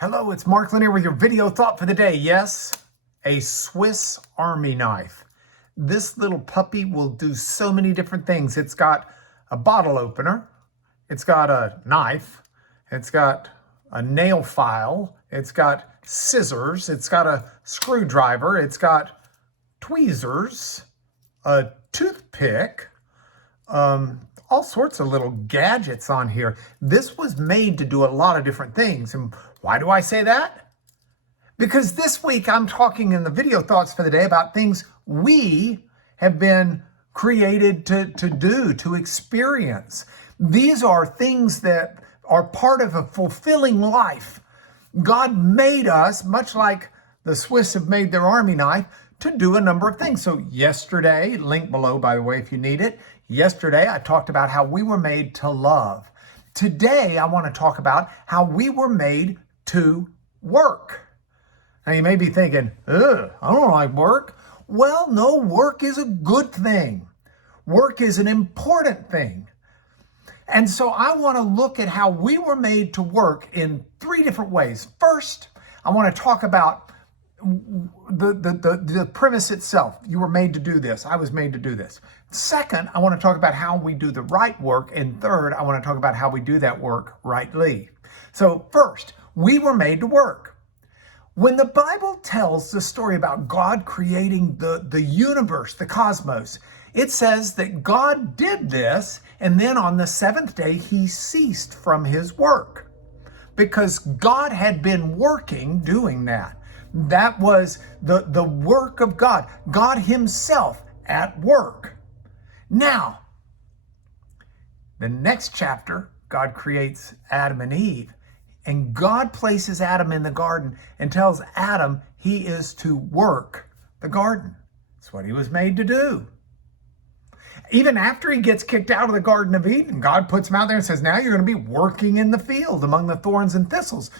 Hello, it's Mark Lanier with your video thought for the day. Yes, a Swiss Army knife. This little puppy will do so many different things. It's got a bottle opener. It's got a knife. It's got a nail file. It's got scissors. It's got a screwdriver. It's got tweezers, a toothpick, all sorts of little gadgets on here. This was made to do a lot of different things. And why do I say that? Because this week I'm talking in the video thoughts for the day about things we have been created to do, to experience. These are things that are part of a fulfilling life. God made us, much like the Swiss have made their army knife, to do a number of things. So yesterday, link below, by the way, if you need it. Yesterday, I talked about how we were made to love. Today, I want to talk about how we were made to work. Now, you may be thinking, ugh, I don't like work. Well, no, work is a good thing. Work is an important thing. And so I want to look at how we were made to work in three different ways. First, I want to talk about the premise itself. You were made to do this. I was made to do this. Second, I want to talk about how we do the right work. And third, I want to talk about how we do that work rightly. So first, we were made to work. When the Bible tells the story about God creating the universe, the cosmos, it says that God did this, and then on the seventh day, he ceased from his work because God had been working doing that. That was the work of God, God himself at work. Now, the next chapter, God creates Adam and Eve, and God places Adam in the garden and tells Adam he is to work the garden. That's what he was made to do. Even after he gets kicked out of the Garden of Eden, God puts him out there and says, now you're going to be working in the field among the thorns and thistles.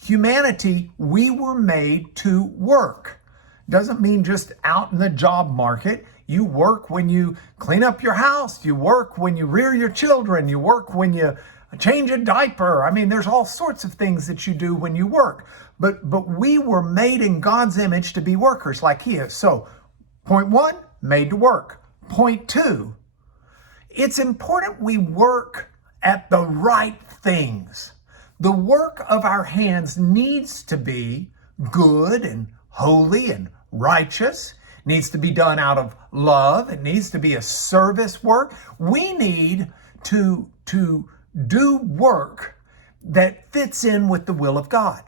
Humanity, we were made to work. Doesn't mean just out in the job market. You work when you clean up your house. You work when you rear your children. You work when you change a diaper. I mean, there's all sorts of things that you do when you work. But we were made in God's image to be workers like he is. So, point one, made to work. Point two, it's important we work at the right things. The work of our hands needs to be good and holy and righteous. It needs to be done out of love. It needs to be a service work. We need to do work that fits in with the will of God.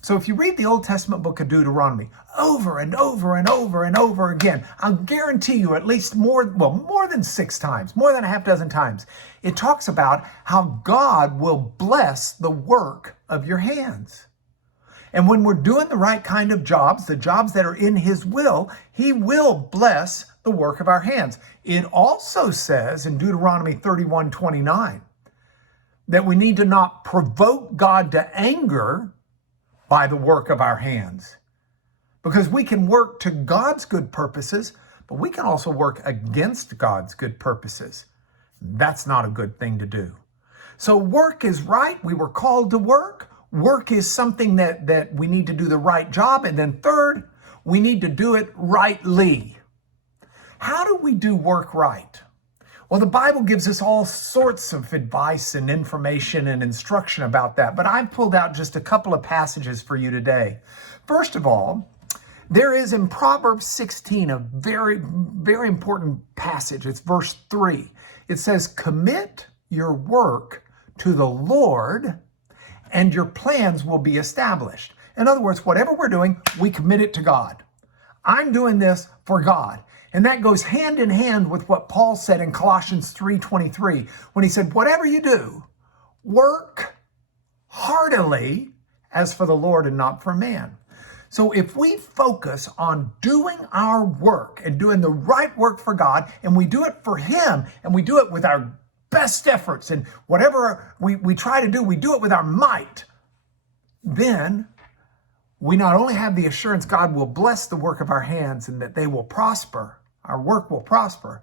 So if you read the Old Testament book of Deuteronomy over and over and over and over again, I'll guarantee you at least more than 6 times, more than a half dozen times, it talks about how God will bless the work of your hands. And when we're doing the right kind of jobs, the jobs that are in his will, he will bless the work of our hands. It also says in Deuteronomy 31:29 that we need to not provoke God to anger by the work of our hands. Because we can work to God's good purposes, but we can also work against God's good purposes. That's not a good thing to do. So work is right. We were called to work. Work is something that we need to do the right job. And then third, we need to do it rightly. How do we do work right? Well, the Bible gives us all sorts of advice and information and instruction about that, but I've pulled out just a couple of passages for you today. First of all, there is in Proverbs 16 a very, very important passage. It's verse 3. It says, commit your work to the Lord and your plans will be established. In other words, whatever we're doing, we commit it to God. I'm doing this for God. And that goes hand in hand with what Paul said in Colossians 3:23, when he said, whatever you do, work heartily as for the Lord and not for man. So if we focus on doing our work and doing the right work for God, and we do it for him, and we do it with our best efforts, and whatever we try to do, we do it with our might, then we not only have the assurance God will bless the work of our hands and that they will prosper, our work will prosper,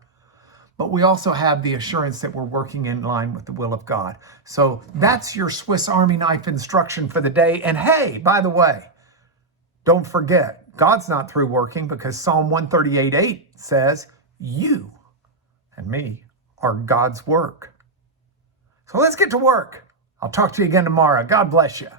but we also have the assurance that we're working in line with the will of God. So that's your Swiss Army knife instruction for the day. And hey, by the way, don't forget, God's not through working, because Psalm 138:8 says, you and me are God's work. So let's get to work. I'll talk to you again tomorrow. God bless you.